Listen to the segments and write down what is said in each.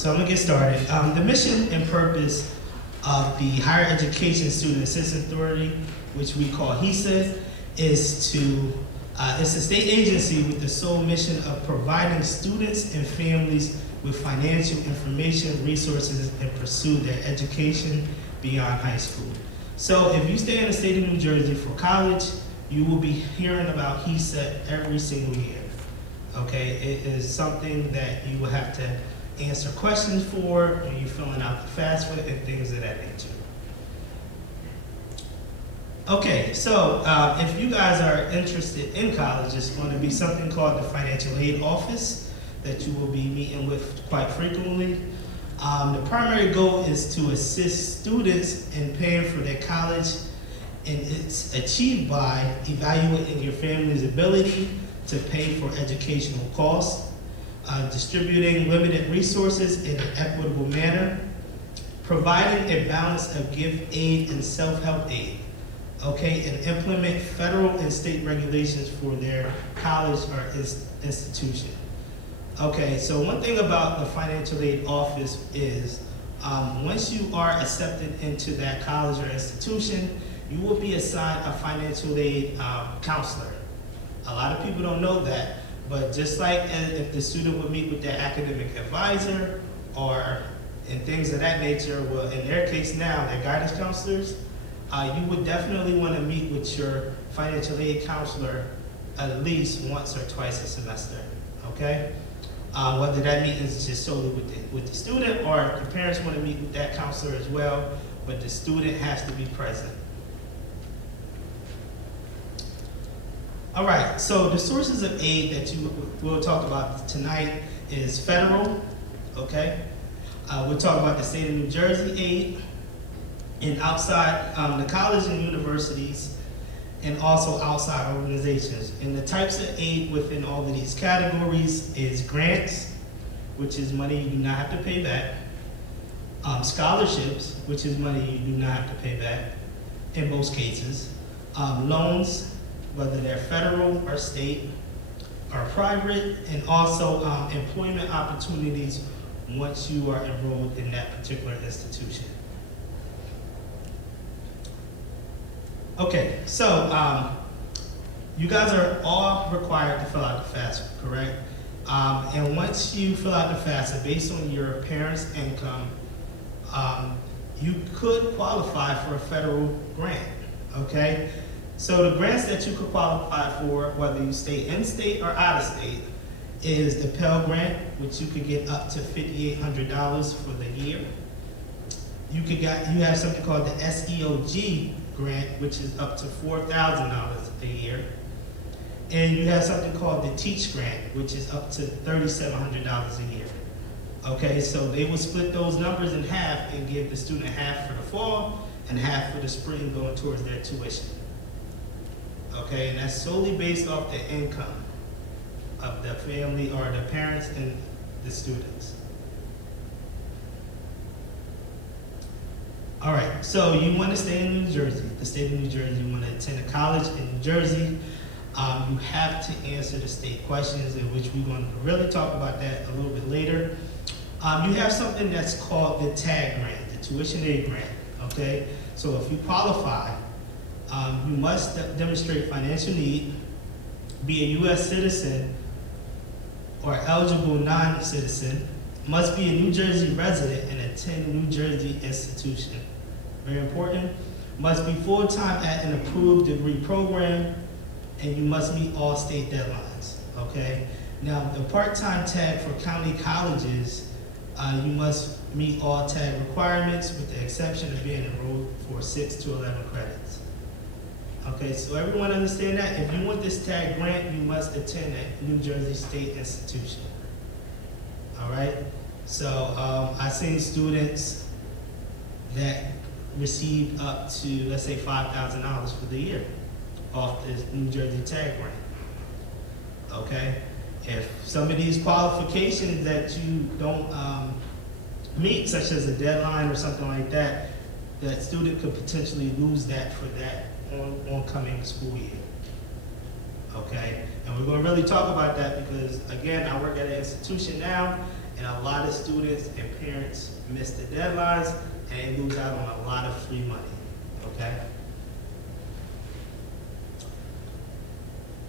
So I'm gonna get started. The mission and purpose of the Higher Education Student Assistance Authority, which we call HESA, is it's a state agency with the sole mission of providing students and families with financial information, resources, and pursue their education beyond high school. So if you stay in the state of New Jersey for college, you will be hearing about HESA every single year. Okay, it is something that you will have to answer questions for when you're filling out the FAFSA and things of that nature. Okay, so if you guys are interested in college, it's going to be something called the Financial Aid Office that you will be meeting with quite frequently. The primary goal is to assist students in paying for their college, and it's achieved by evaluating your family's ability to pay for educational costs, distributing limited resources in an equitable manner, providing a balance of give aid and self-help aid, okay, and implement federal and state regulations for their college or institution. Okay, so one thing about the Financial Aid Office is once you are accepted into that college or institution, you will be assigned a financial aid counselor. A lot of people don't know that, but just like if the student would meet with their academic advisor or and things of that nature, well, in their case now, their guidance counselors, you would definitely want to meet with your financial aid counselor at least once or twice a semester, okay? Whether that meeting is just solely with the student or the parents want to meet with that counselor as well, but the student has to be present. All right, so the sources of aid that we'll talk about tonight is federal, okay? We'll talk about the state of New Jersey aid, and outside the college and universities, and also outside organizations. And the types of aid within all of these categories is grants, which is money you do not have to pay back, scholarships, which is money you do not have to pay back in most cases, loans, whether they're federal or state or private, and also employment opportunities once you are enrolled in that particular institution. Okay, so you guys are all required to fill out the FAFSA, correct? And once you fill out the FAFSA, based on your parents' income, you could qualify for a federal grant, okay? So the grants that you could qualify for, whether you stay in state or out of state, is the Pell Grant, which you could get up to $5,800 for the year. You have something called the SEOG grant, which is up to $4,000 a year. And you have something called the Teach Grant, which is up to $3,700 a year. Okay, so they will split those numbers in half and give the student half for the fall and half for the spring going towards their tuition. Okay, and that's solely based off the income of the family or the parents and the students. All right, so you want to stay in New Jersey, the state of New Jersey. You want to attend a college in New Jersey. You have to answer the state questions, in which we're going to really talk about that a little bit later. You have something that's called the TAG grant, the tuition aid grant, okay? So if you qualify, you must demonstrate financial need, be a U.S. citizen or eligible non-citizen, must be a New Jersey resident and attend a New Jersey institution. Very important. Must be full-time at an approved degree program, and you must meet all state deadlines, okay? Now, the part-time tag for county colleges, you must meet all tag requirements with the exception of being enrolled for 6 to 11 credits. Okay, so everyone understand that? If you want this tag grant, you must attend a New Jersey State institution. All right? So I've seen students that received up to, let's say, $5,000 for the year off this New Jersey tag grant. Okay? If some of these qualifications that you don't meet, such as a deadline or something like that, that student could potentially lose that for that oncoming school year. Okay, and we're going to really talk about that because, again, I work at an institution now, and a lot of students and parents miss the deadlines and they lose out on a lot of free money, okay?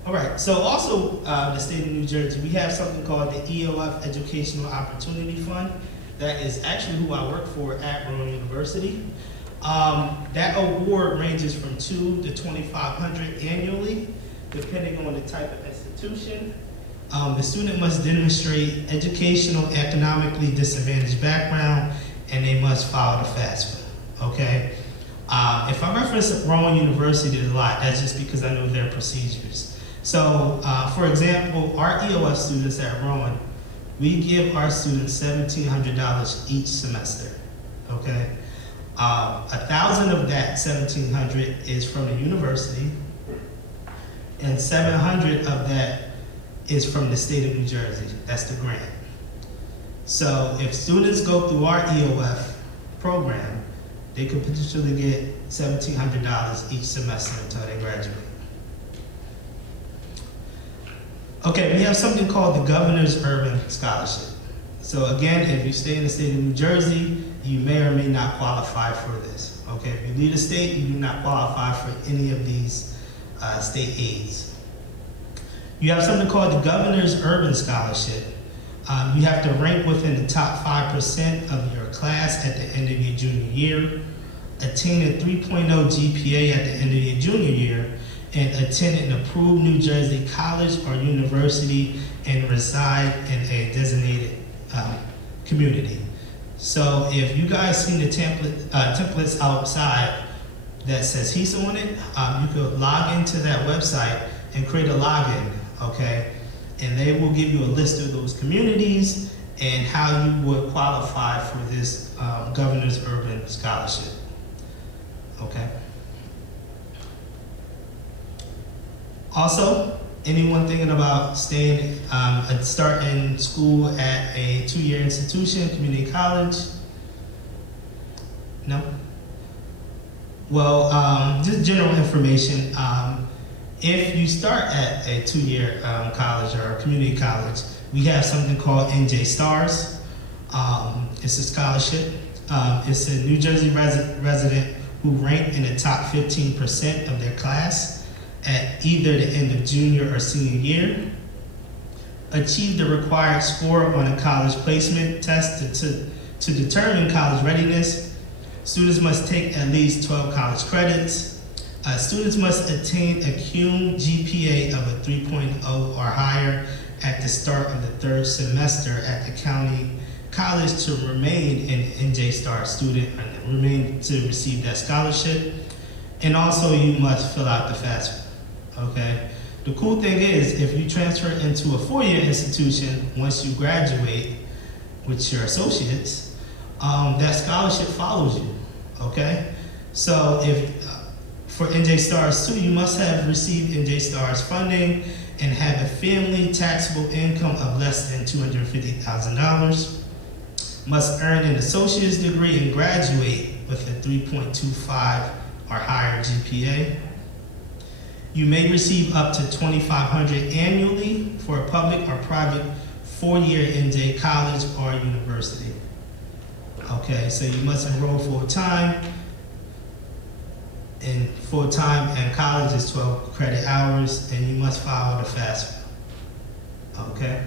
All right, so also the state of New Jersey, we have something called the EOF Educational Opportunity Fund. That is actually who I work for at Rowan University. That award ranges from $2,000 to $2,500 annually, depending on the type of institution. The student must demonstrate educational, economically disadvantaged background, and they must file the FAFSA, okay? If I reference Rowan University a lot, that's just because I know their procedures. So, for example, our EOF students at Rowan, we give our students $1,700 each semester, okay? 1,000 of that 1,700 is from the university, and 700 of that is from the state of New Jersey. That's the grant. So if students go through our EOF program, they could potentially get $1,700 each semester until they graduate. Okay, we have something called the Governor's Urban Scholarship. So again, if you stay in the state of New Jersey, you may or may not qualify for this. Okay, if you leave the state, you do not qualify for any of these state aids. You have something called the Governor's Urban Scholarship. You have to rank within the top 5% of your class at the end of your junior year, attain a 3.0 GPA at the end of your junior year, and attend an approved New Jersey college or university and reside in a designated community. So if you guys see the templates outside that says HESA on it, you could log into that website and create a login, okay? And they will give you a list of those communities and how you would qualify for this Governor's Urban Scholarship, okay? Also, anyone thinking about starting school at a 2-year institution, community college? No? Well, just general information. If you start at a 2-year college or a community college, we have something called NJ Stars. It's a scholarship. It's a New Jersey resident who ranked in the top 15% of their class at either the end of junior or senior year, achieved the required score on a college placement test to determine college readiness. Students must take at least 12 college credits. Students must attain a cum GPA of a 3.0 or higher at the start of the 3rd semester at the county college to remain an NJ Star student and remain to receive that scholarship. And also you must fill out the FAFSA. Okay. The cool thing is, if you transfer into a 4-year institution, once you graduate with your associates, that scholarship follows you. Okay. So if for NJ Stars too, you must have received NJ Stars funding and have a family taxable income of less than $250,000. Must earn an associate's degree and graduate with a 3.25 or higher GPA. You may receive up to $2,500 annually for a public or private 4-year NJ college or university. Okay, so you must enroll full-time. And full-time and college is 12 credit hours, and you must file the FAFSA. Okay?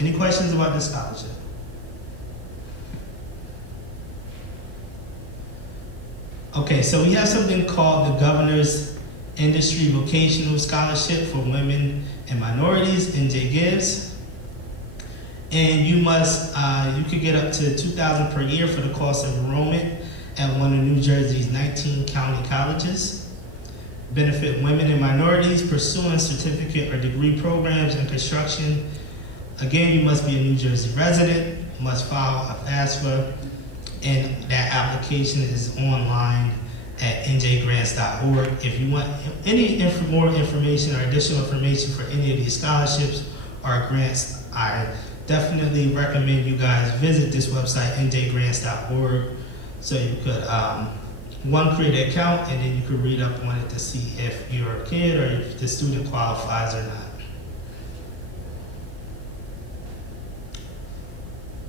Any questions about this scholarship? Okay, so we have something called the Governor's Industry Vocational Scholarship for Women and Minorities, NJ Gives. And you must, you could get up to $2,000 per year for the cost of enrollment at one of New Jersey's 19 county colleges. Benefit women and minorities pursuing certificate or degree programs in construction. Again, you must be a New Jersey resident, must file a FAFSA, and that application is online at njgrants.org. If you want any more information or additional information for any of these scholarships or grants, I definitely recommend you guys visit this website, njgrants.org, so you could, one, create an account, and then you could read up on it to see if you're a kid or if the student qualifies or not.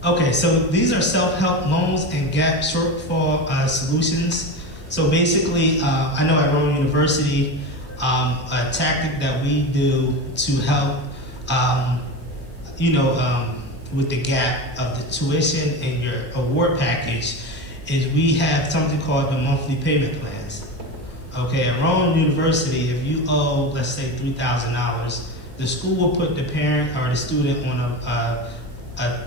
Okay, so these are self-help loans and gap shortfall solutions. So basically, I know at Rowan University, a tactic that we do to help, with the gap of the tuition in your award package is we have something called the monthly payment plans. Okay, at Rowan University, if you owe, let's say, $3,000, the school will put the parent or the student on a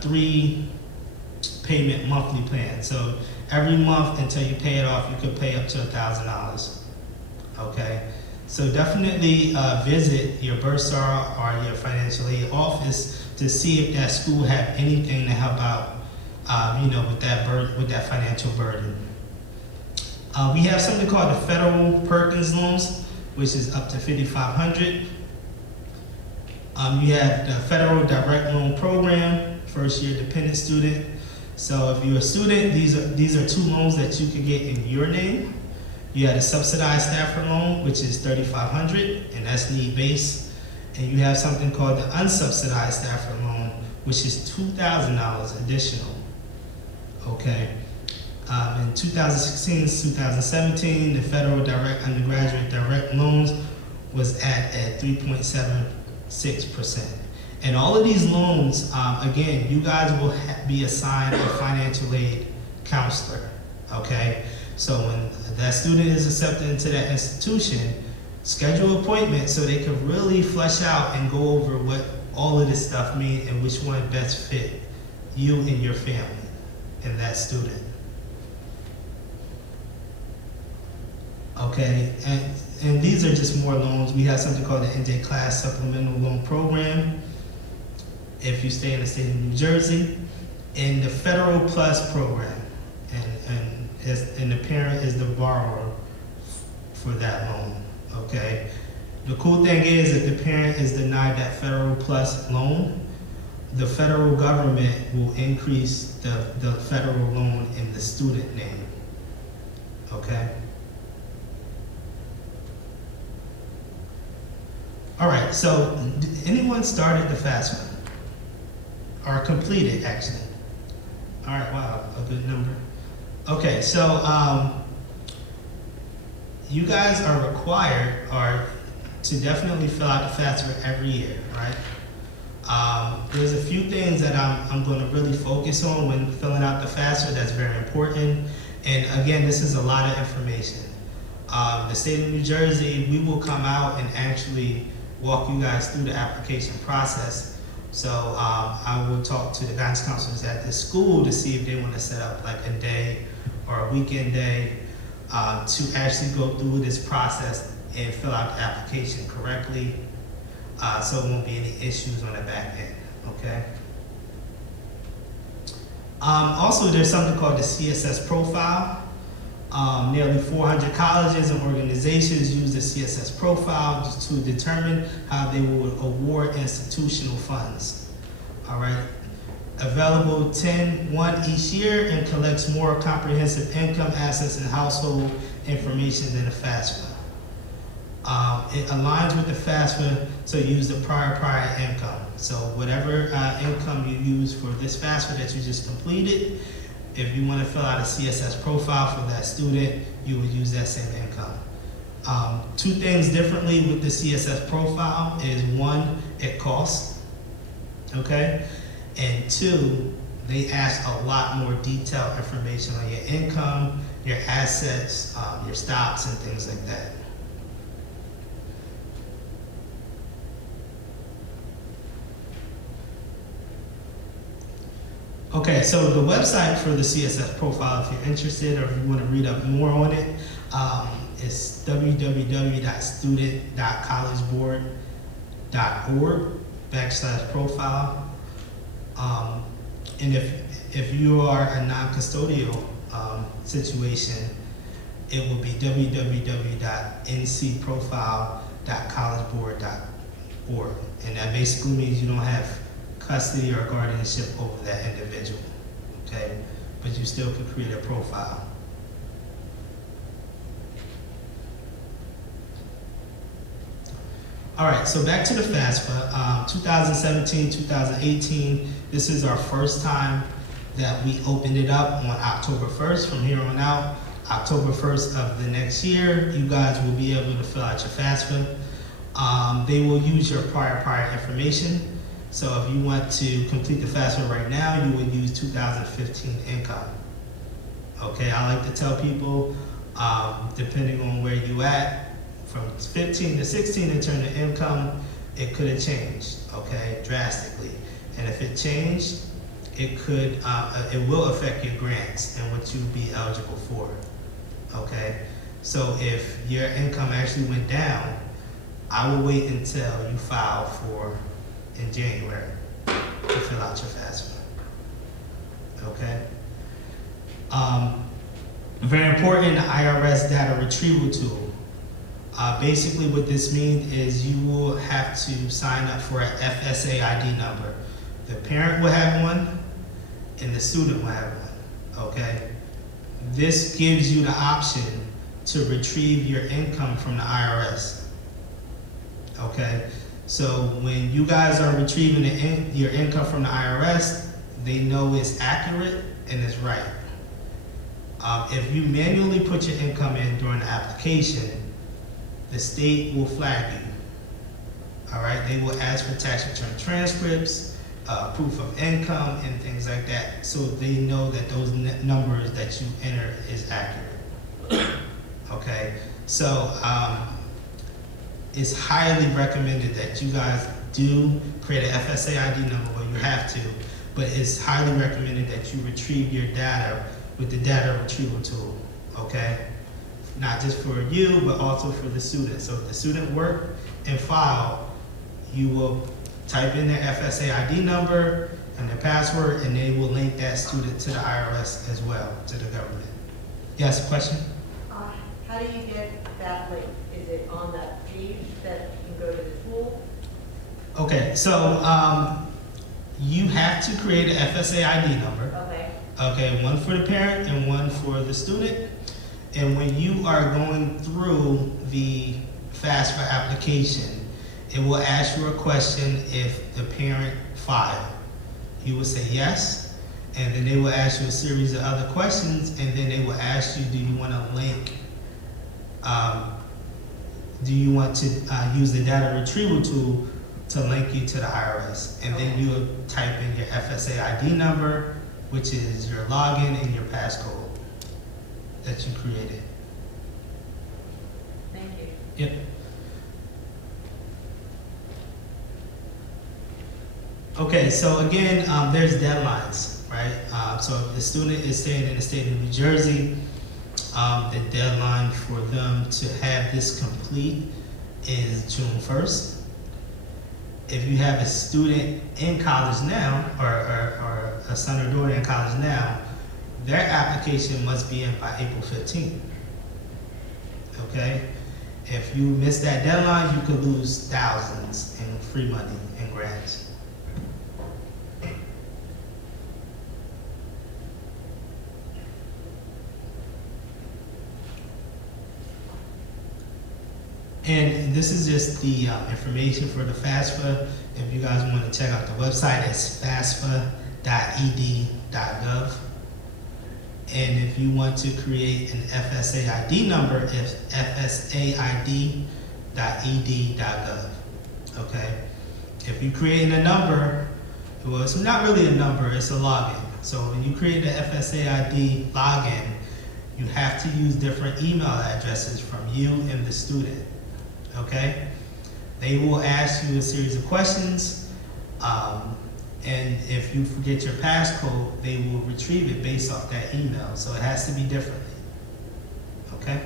3-payment monthly plan. So every month until you pay it off, you could pay up to $1,000. Okay, so definitely visit your bursar or your financial aid office to see if that school have anything to help out, with that financial burden. We have something called the Federal Perkins loans, which is up to $5,500. You have the Federal Direct Loan Program, first year dependent student. So if you're a student, these are 2 loans that you can get in your name. You have the subsidized Stafford loan, which is $3,500, and that's need-based. And you have something called the unsubsidized Stafford loan, which is $2,000 additional. Okay. In 2016 to 2017, the federal direct undergraduate direct loans was at 3.76%. And all of these loans, again, you guys will be assigned a financial aid counselor, okay? So when that student is accepted into that institution, schedule an appointment so they can really flesh out and go over what all of this stuff means and which one best fit you and your family and that student. Okay, and these are just more loans. We have something called the NJ Class Supplemental Loan Program if you stay in the state of New Jersey, and the Federal Plus Program, and the parent is the borrower for that loan, okay? The cool thing is that the parent is denied that Federal Plus loan, the federal government will increase the federal loan in the student name, okay? All right, so anyone started the FAFSA? Or completed, actually? All right, wow, a good number. Okay, so you guys are required to definitely fill out the FAFSA every year, right? There's a few things that I'm going to really focus on when filling out the FAFSA that's very important. And again, this is a lot of information. The state of New Jersey, we will come out and actually walk you guys through the application process. So I will talk to the guidance counselors at this school to see if they want to set up like a day or a weekend day to actually go through this process and fill out the application correctly, so it won't be any issues on the back end, okay? Also, there's something called the CSS profile. Nearly 400 colleges and organizations use the CSS profile to determine how they will award institutional funds. All right, available 10-1 each year and collects more comprehensive income, assets, and household information than the FAFSA. It aligns with the FAFSA, so use the prior income. So whatever income you use for this FAFSA that you just completed, if you want to fill out a CSS profile for that student, you would use that same income. 2 things differently with the CSS profile is 1, it costs, okay? And 2, they ask a lot more detailed information on your income, your assets, your stocks, and things like that. Okay, so the website for the CSS profile, if you're interested or if you want to read up more on it, is www.student.collegeboard.org/profile. And if you are a non-custodial situation, it will be www.ncprofile.collegeboard.org. And that basically means you don't have custody or guardianship over that individual, okay? But you still can create a profile. All right, so back to the FAFSA. 2017, 2018, this is our first time that we opened it up on October 1st. From here on out, October 1st of the next year, you guys will be able to fill out your FAFSA. They will use your prior information. So if you want to complete the FAFSA right now, you would use 2015 income. Okay, I like to tell people, depending on where you at, from 15 to 16 in terms of income, it could have changed, okay, drastically. And if it changed, it will affect your grants and what you'd be eligible for, okay? So if your income actually went down, I will wait until you file in January to fill out your FAFSA, okay? Very important, the IRS data retrieval tool. Basically what this means is you will have to sign up for an FSA ID number. The parent will have one and the student will have one, okay? This gives you the option to retrieve your income from the IRS, okay? So when you guys are retrieving your income from the IRS, they know it's accurate and it's right. If you manually put your income in during the application, the state will flag you, all right? They will ask for tax return transcripts, proof of income, and things like that, so they know that those numbers that you enter is accurate, okay? So it's highly recommended that you guys do create an FSA ID number, well, you have to, but it's highly recommended that you retrieve your data with the data retrieval tool, okay? Not just for you, but also for the student. So if the student work and file, you will type in their FSA ID number and their password, and they will link that student to the IRS as well, to the government. Yes, question? How do you get that link? Is it on that page that you can go to the tool? Okay, so you have to create an FSA ID number. Okay. Okay, one for the parent and one for the student. And when you are going through the FAFSA application, it will ask you a question if the parent filed. You will say yes, and then they will ask you a series of other questions, and then they will ask you, do you want to link, do you want to use the data retrieval tool to link you to the IRS? And then you will type in your FSA ID number, which is your login and your passcode that you created. Thank you. Yep. Okay, so again, there's deadlines, right? So if the student is staying in the state of New Jersey, the deadline for them to have this complete is June 1st. If you have a student in college now, or a son or daughter in college now, their application must be in by April 15th, okay? If you miss that deadline, you could lose thousands in free money and grants. And this is just the information for the FAFSA. If you guys want to check out the website, it's fasfa.ed.gov. And if you want to create an FSA ID number, it's fsaid.ed.gov, okay? If you're creating a number, well, it's not really a number, it's a login. So when you create the FSA ID login, you have to use different email addresses from you and the student, okay? They will ask you a series of questions, and if you forget your passcode, they will retrieve it based off that email. So it has to be differently, okay?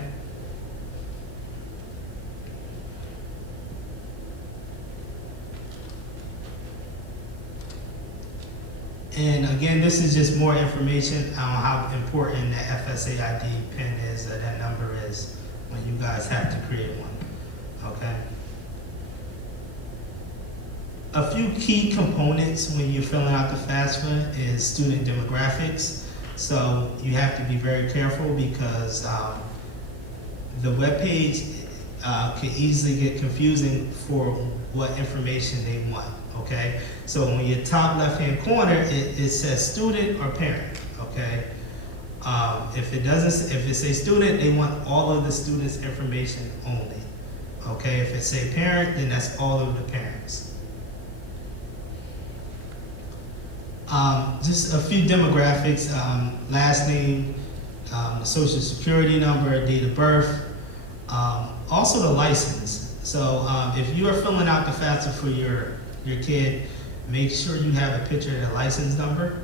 And again, this is just more information on how important the FSA ID PIN is, or that number is, when you guys have to create one, okay? A few key components when you're filling out the FAFSA is student demographics. So you have to be very careful because the webpage can easily get confusing for what information they want, okay? So on your top left-hand corner, it says student or parent, okay? If it says student, they want all of the students' information only, okay? If it say parent, then that's all of the parents. Just a few demographics, last name, the social security number, date of birth, also the license. So if you are filling out the FAFSA for your kid, make sure you have a picture of the license number,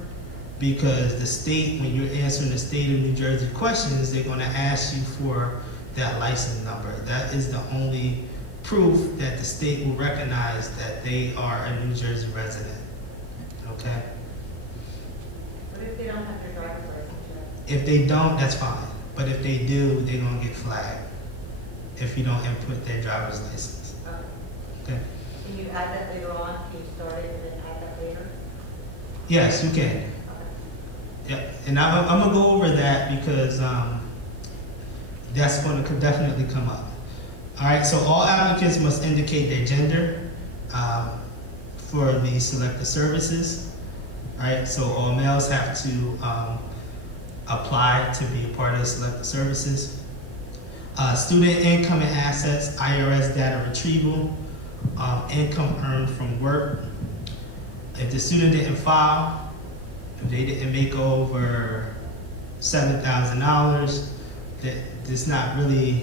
because the state, when you're answering the state of New Jersey questions, they're gonna ask you for that license number. That is the only proof that the state will recognize that they are a New Jersey resident, okay? What if they don't have their driver's license yet? If they don't, that's fine. But if they do, they're gonna get flagged if you don't input their driver's license. Okay? Can you add that later on? Can you start it and then add that later? Yes, you can. Okay. Yep. And I'm gonna go over that because that's gonna definitely come up. All right, so all applicants must indicate their gender for the selected services. All right, so all males have to apply to be a part of the selected services. Student income and assets, IRS data retrieval, income earned from work. If the student didn't file, if they didn't make over $7,000, it's not really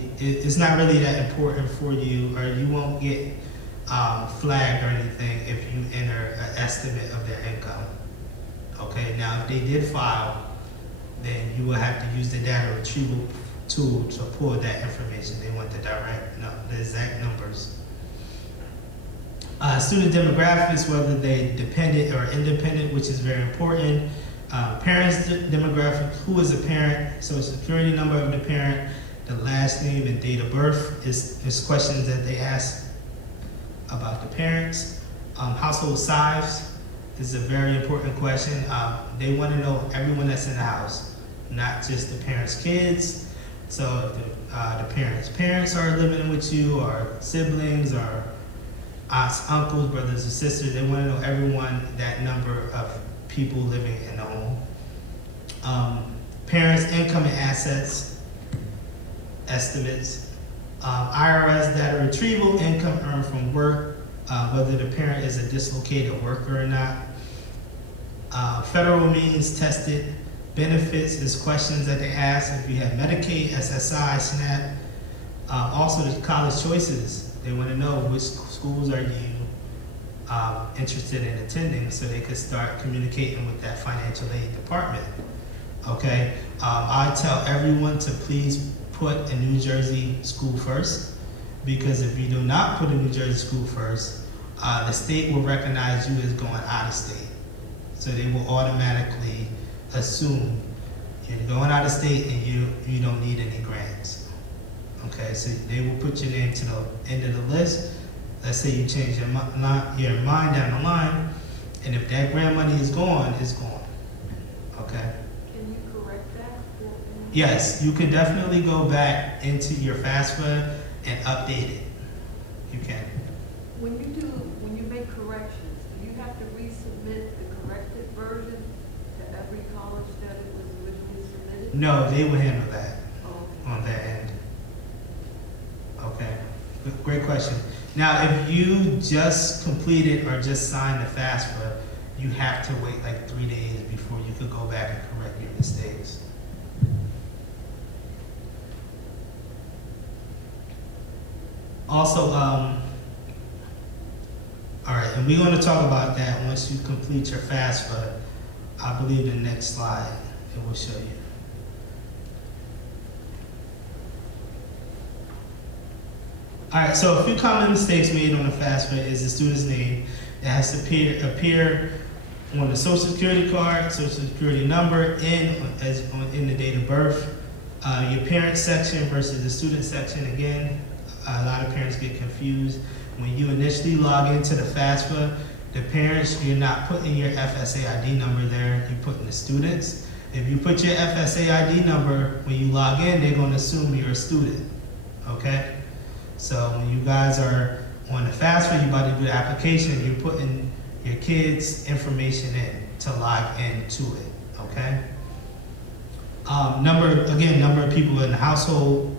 that important for you, or you won't get flagged or anything if you enter an estimate of their income. Okay, now if they did file, then you will have to use the data retrieval tool to pull that information. They want the exact numbers. Student demographics, whether they dependent or independent, which is very important. Parents demographic, who is a parent, social security number of the parent, the last name and date of birth is questions that they ask about the parents. Household size is a very important question. They want to know everyone that's in the house, not just the parents' kids. So if the parents are living with you, or siblings, or aunts, uncles, brothers, and sisters, they want to know everyone, that number of people living in the home. Parents' income and assets estimates. IRS data retrieval, income earned from work, whether the parent is a dislocated worker or not. Federal means tested. Benefits is questions that they ask if you have Medicaid, SSI, SNAP. Also the college choices. They want to know which schools are you interested in attending, so they could start communicating with that financial aid department. Okay, I tell everyone to please put a New Jersey school first, because if you do not put a New Jersey school first, the state will recognize you as going out of state. So they will automatically assume you're going out of state and you don't need any grants. Okay, so they will put your name to the end of the list. Let's say you change your mind down the line, and if that grant money is gone, it's gone. Okay? Can you correct that? Yes, you can definitely go back into your FAFSA and update it. You can. When you make corrections, do you have to resubmit the corrected version to every college that it was originally submitted? No, they will handle that Oh, on their end. Okay, great question. Now, if you just completed or just signed the FAFSA, you have to wait like 3 days before you could go back and correct your mistakes. Also, all right, and we're going to talk about that once you complete your FAFSA. I believe the next slide, it will show you. All right, so a few common mistakes made on the FAFSA is the student's name. It has to appear on the social security card, social security number, and in the date of birth. Your parent section versus the student section, again, a lot of parents get confused. When you initially log into the FAFSA, the parents, you're not putting your FSA ID number there, you're putting the students. If you put your FSA ID number when you log in, they're going to assume you're a student, okay? So when you guys are on the FAFSA, you're about to do the application, you're putting your kids' information in to log into it, okay? Number of people in the household,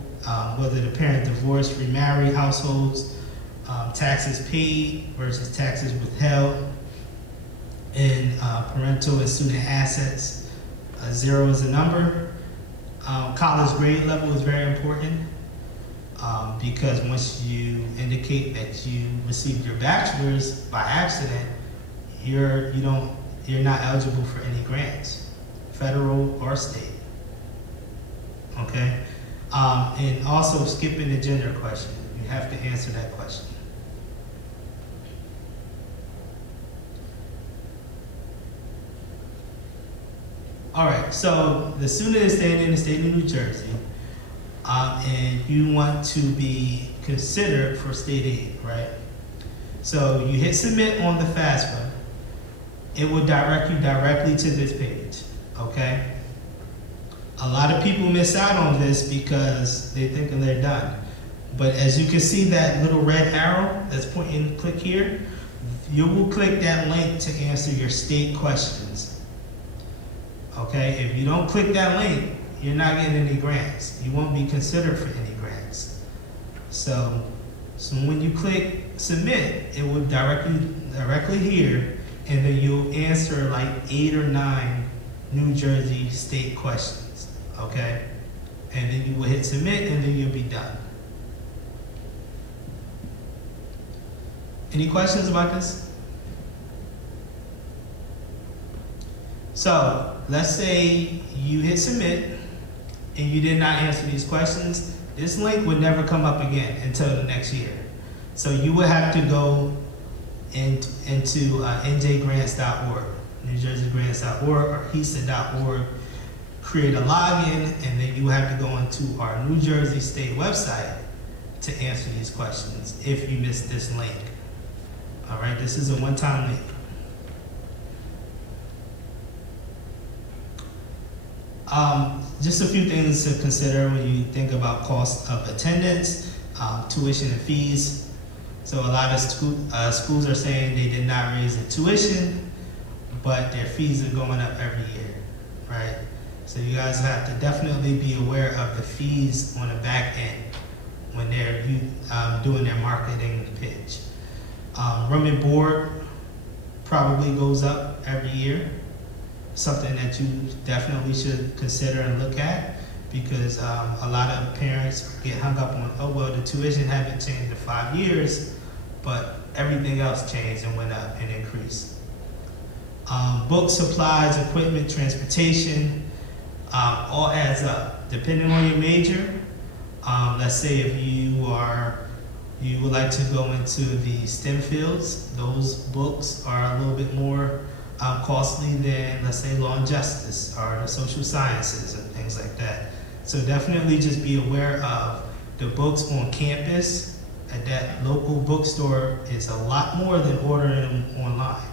whether the parent divorced, remarried households, taxes paid versus taxes withheld, and parental and student assets. 0 is the number. College grade level is very important because once you indicate that you received your bachelor's by accident, you're not eligible for any grants, federal or state. Okay, and also skipping the gender question. You have to answer that question. All right, so the student is staying in the state of New Jersey, and you want to be considered for state aid, right? So you hit submit on the FAFSA, it will direct you directly to this page, okay? A lot of people miss out on this because they think they're done. But as you can see that little red arrow that's pointing, click here, you will click that link to answer your state questions. Okay, if you don't click that link, you're not getting any grants. You won't be considered for any grants. So when you click submit, it will directly here, and then you'll answer like 8 or 9 New Jersey state questions, okay? And then you will hit submit, and then you'll be done. Any questions about this? So let's say you hit submit and you did not answer these questions. This link would never come up again until the next year. So you would have to go into njgrants.org, NewJerseyGrants.org or HISA.org, create a login, and then you have to go into our New Jersey state website to answer these questions if you missed this link. All right, this is a one-time link. Just a few things to consider when you think about cost of attendance, tuition and fees. So a lot of schools are saying they did not raise the tuition, but their fees are going up every year, right? So you guys have to definitely be aware of the fees on the back end when they're doing their marketing pitch. Room and board probably goes up every year. Something that you definitely should consider and look at, because a lot of parents get hung up on, oh, well, the tuition haven't changed in 5 years, but everything else changed and went up and increased. Books, supplies, equipment, transportation, all adds up. Depending on your major, let's say if you would like to go into the STEM fields, those books are a little bit more costly than, let's say, law and justice or the social sciences and things like that. So definitely just be aware of the books on campus at that local bookstore is a lot more than ordering them online,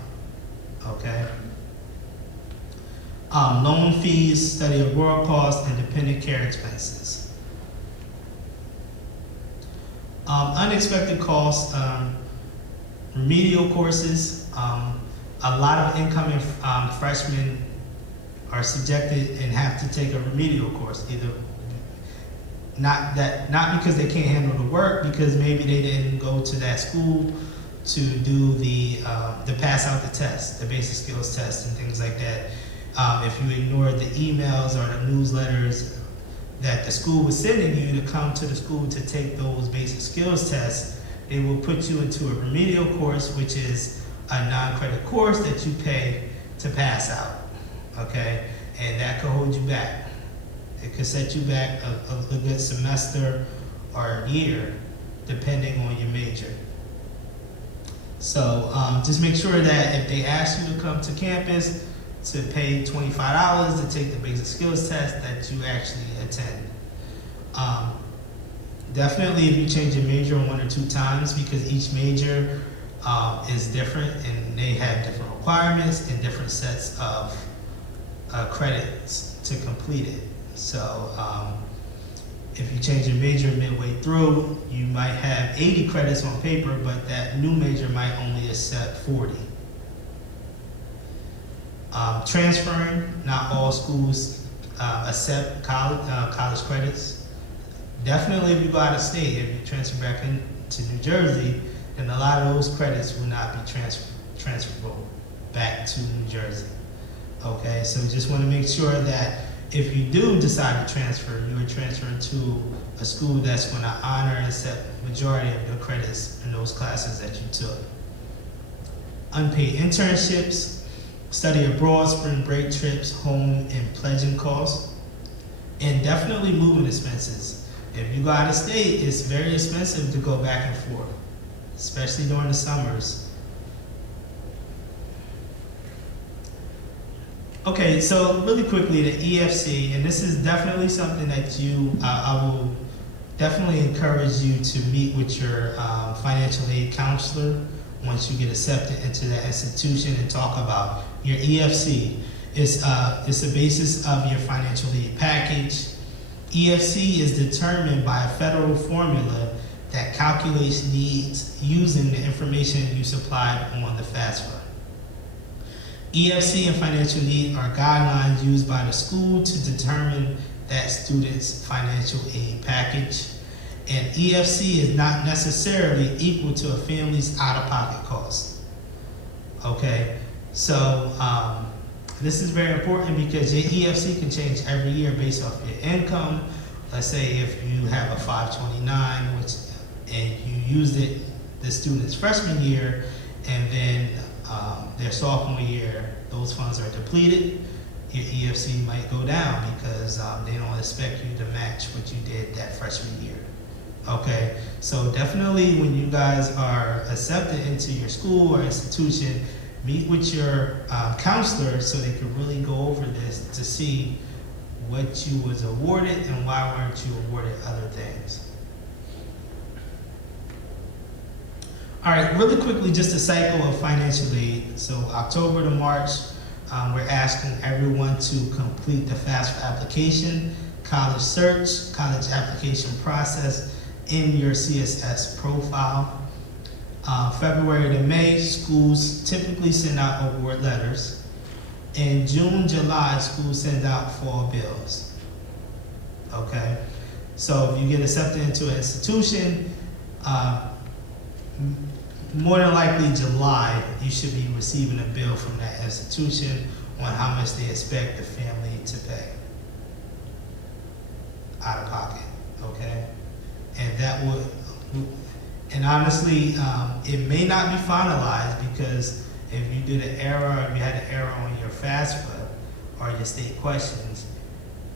okay? Loan fees, study abroad costs, and dependent care expenses. Unexpected costs, remedial courses. A lot of incoming freshmen are subjected and have to take a remedial course, either not because they can't handle the work, because maybe they didn't go to that school to do to pass out the test, the basic skills test and things like that. If you ignore the emails or the newsletters that the school was sending you to come to the school to take those basic skills tests, they will put you into a remedial course, which is a non-credit course that you pay to pass out, okay? And that could hold you back. It could set you back a good semester or a year, depending on your major. So just make sure that if they ask you to come to campus to pay $25 to take the basic skills test, that you actually attend. Definitely if you change your major 1 or 2 times, because each major is different and they have different requirements and different sets of credits to complete it. So If you change your major midway through, you might have 80 credits on paper, but that new major might only accept 40. Transferring, not all schools accept college credits. Definitely if you go out of state, if you transfer back into New Jersey, then a lot of those credits will not be transferable back to New Jersey. Okay, so just want to make sure that if you do decide to transfer, you are transferring to a school that's going to honor and accept majority of the credits in those classes that you took. Unpaid internships, study abroad, spring break trips, home and pledging costs, and definitely moving expenses. If you go out of state, it's very expensive to go back and forth, especially during the summers. Okay, so really quickly, the EFC, and this is definitely something that I will definitely encourage you to meet with your financial aid counselor once you get accepted into that institution and talk about your EFC. It's the basis of your financial aid package. EFC is determined by a federal formula that calculates needs using the information you supplied on the FAFSA. EFC and financial need are guidelines used by the school to determine that student's financial aid package. And EFC is not necessarily equal to a family's out-of-pocket costs. Okay, so this is very important because your EFC can change every year based off your income. Let's say if you have a 529, and you used it the student's freshman year, and then their sophomore year, those funds are depleted, your EFC might go down because they don't expect you to match what you did that freshman year. Okay, so definitely when you guys are accepted into your school or institution, meet with your counselor so they can really go over this to see what you was awarded and why weren't you awarded other things. All right, really quickly, just a cycle of financial aid. So October to March, we're asking everyone to complete the FAFSA application, college search, college application process in your CSS profile. February to May, schools typically send out award letters. In June, July, schools send out fall bills. Okay, so if you get accepted into an institution, more than likely July, you should be receiving a bill from that institution on how much they expect the family to pay out of pocket, okay? And that would, and honestly, it may not be finalized because if you did an error, if you had an error on your FAFSA or your state questions,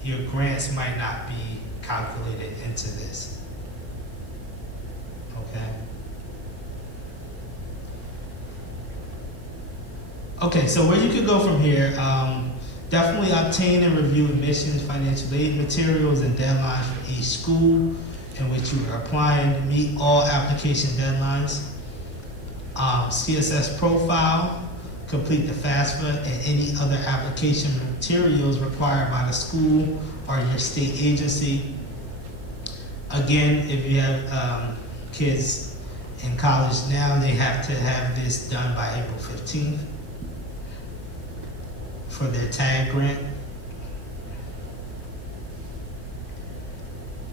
your grants might not be calculated into this, okay? Okay, so where you could go from here, definitely obtain and review admissions, financial aid materials, and deadlines for each school in which you are applying. Meet all application deadlines. CSS profile, complete the FAFSA and any other application materials required by the school or your state agency. Again, if you have kids in college now, they have to have this done by April 15th. For their tag grant.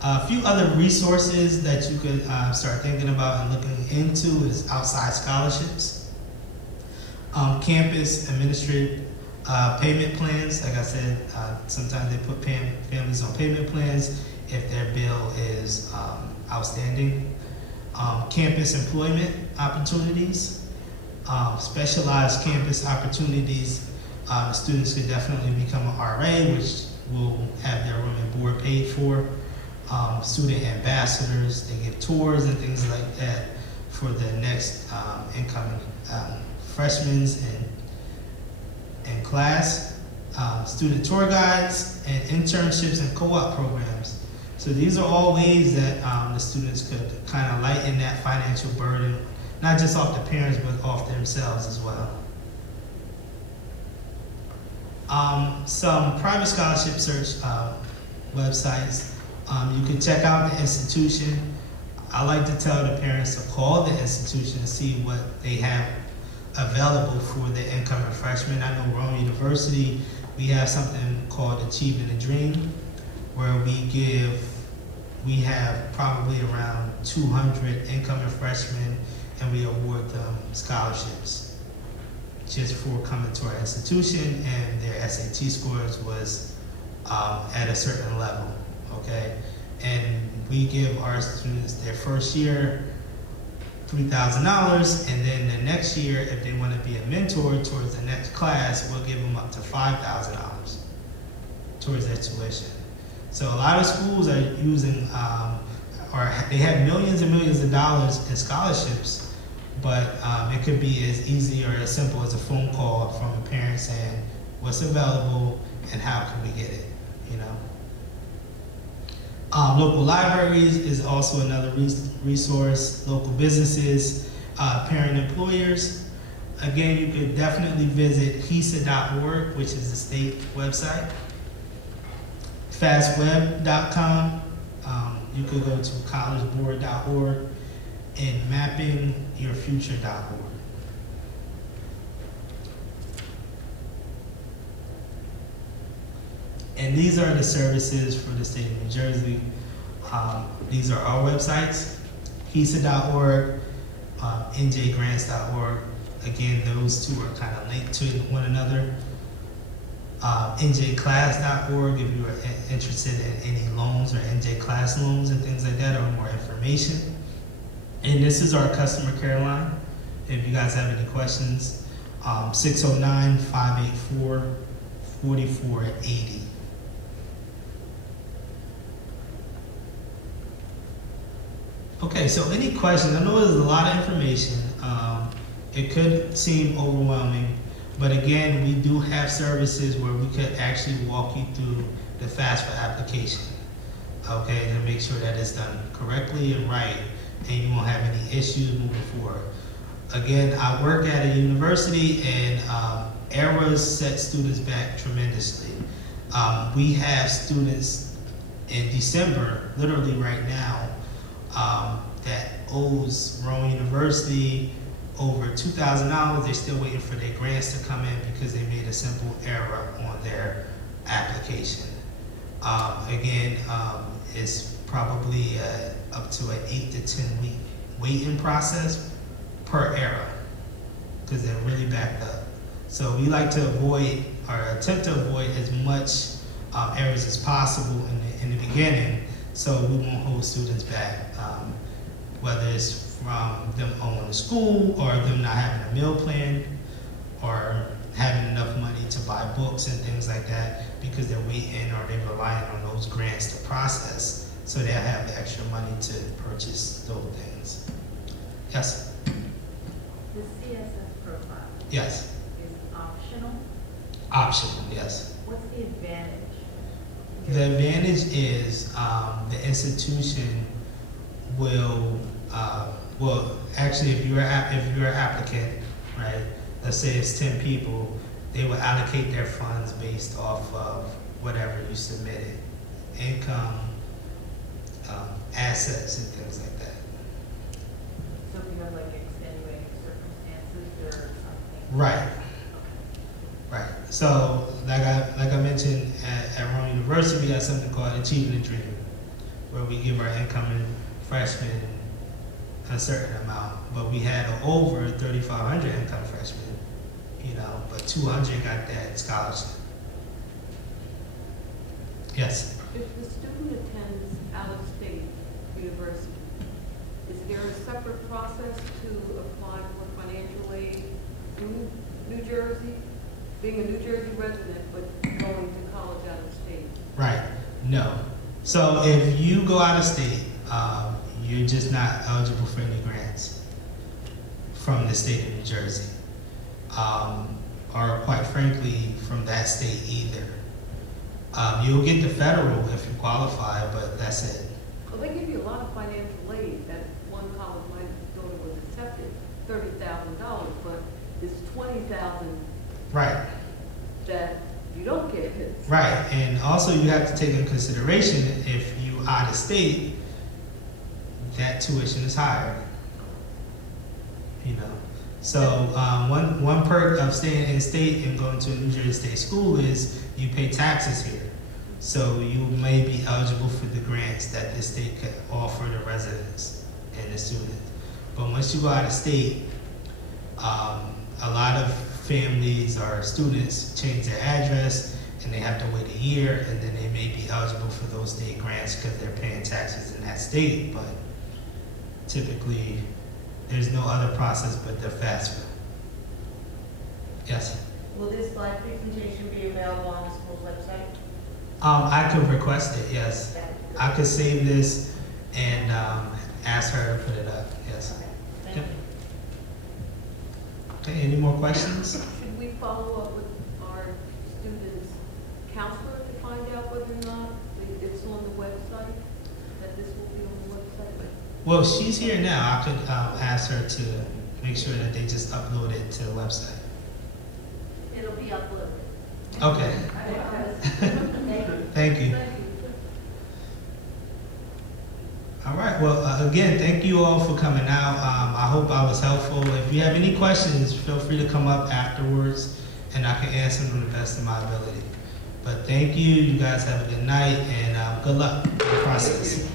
A few other resources that you could start thinking about and looking into is outside scholarships, campus administrative payment plans. Like I said, sometimes they put families on payment plans if their bill is outstanding. Campus employment opportunities, specialized campus opportunities. Students could definitely become an RA, which will have their room and board paid for. Student ambassadors, they give tours and things like that for the next incoming freshmen in class. Student tour guides and internships and co-op programs. So these are all ways that the students could kind of lighten that financial burden, not just off the parents, but off themselves as well. Some private scholarship search websites You can check out the institution. I like to tell the parents to call the institution and see what they have available for the incoming freshmen. I know Rome University, we have something called Achieving the Dream, where we have probably around 200 incoming freshmen, and we award them scholarships just for coming to our institution, and their SAT scores was at a certain level, okay? And we give our students their first year $3,000, and then the next year, if they want to be a mentor towards the next class, we'll give them up to $5,000 towards their tuition. So a lot of schools are using, or they have millions and millions of dollars in scholarships, but it could be as easy or as simple as a phone call from a parent saying what's available and how can we get it, you know? Local libraries is also another resource, local businesses, parent employers. Again, you could definitely visit HESA.org, which is the state website, fastweb.com. You could go to collegeboard.org and mappingyourfuture.org. And these are the services for the state of New Jersey. These are our websites, HESA.org, njgrants.org. Again, those two are kind of linked to one another. njclass.org if you are interested in any loans or NJ class loans and things like that, or more information. And this is our customer care line. If you guys have any questions, 609-584-4480. Okay, so any questions? I know there's a lot of information. It could seem overwhelming, but again, we do have services where we could actually walk you through the FAFSA application, okay, to make sure that it's done correctly and right, and you won't have any issues moving forward. Again, I work at a university, and errors set students back tremendously. We have students in December, literally right now, that owes Rome University over $2,000. They're still waiting for their grants to come in because they made a simple error on their application. Again, it's probably up to an 8 to 10 week waiting process per error because they're really backed up. So we like to avoid, or attempt to avoid, as much errors as possible in the beginning, so we won't hold students back, whether it's from them owning a school, or them not having a meal plan, or having enough money to buy books and things like that because they're waiting or they're relying on those grants to process, so they'll have the extra money to purchase those things. Yes? The CSS profile Yes. is optional. Optional, yes. What's the advantage? The advantage is the institution will, well, actually, if you're an applicant, right, let's say it's 10 people, they will allocate their funds based off of whatever you submitted, income, assets, and things like that. So if you have like extenuating circumstances or something? Right. Right. So, like I mentioned, at Rome University, we got something called Achieving the Dream, where we give our incoming freshmen a certain amount, but we had over 3,500 incoming freshmen, you know, but 200 got that scholarship. Yes. If the student attends out-of-state university, is there a separate process to apply for financial aid in New Jersey? Being a New Jersey resident, but going to college out of state? Right. No. So if you go out of state, you're just not eligible for any grants from the state of New Jersey, or quite frankly, from that state either. You'll get the federal if you qualify, but that's it. Well, they give you a lot of financial aid. That one college my daughter was accepted, $30,000, but it's $20,000 Right. that you don't get. Right, and also you have to take into consideration if you out of state, that tuition is higher. You know, so one perk of staying in state and going to a New Jersey State school is you pay taxes here. So you may be eligible for the grants that the state can offer the residents and the students. But once you go out of state, a lot of families or students change their address and they have to wait a year, and then they may be eligible for those state grants because they're paying taxes in that state. But typically, there's no other process but the FAFSA. Yes? Will this slide presentation be available on the school's website? I could request it, yes. That would be I great. could save this and ask her to put it up, yes. Okay, thank Yep. you. Okay, any more questions? Should we follow up with our students' counselor to find out whether or not it's on the website, that this will be on the website? Well, she's here now. I could ask her to make sure that they just upload it to the website. It'll be uploaded. Okay, thank you. All right, well, again, thank you all for coming out. I hope I was helpful. If you have any questions, feel free to come up afterwards and I can answer them to the best of my ability. But thank you, you guys have a good night, and good luck in the process.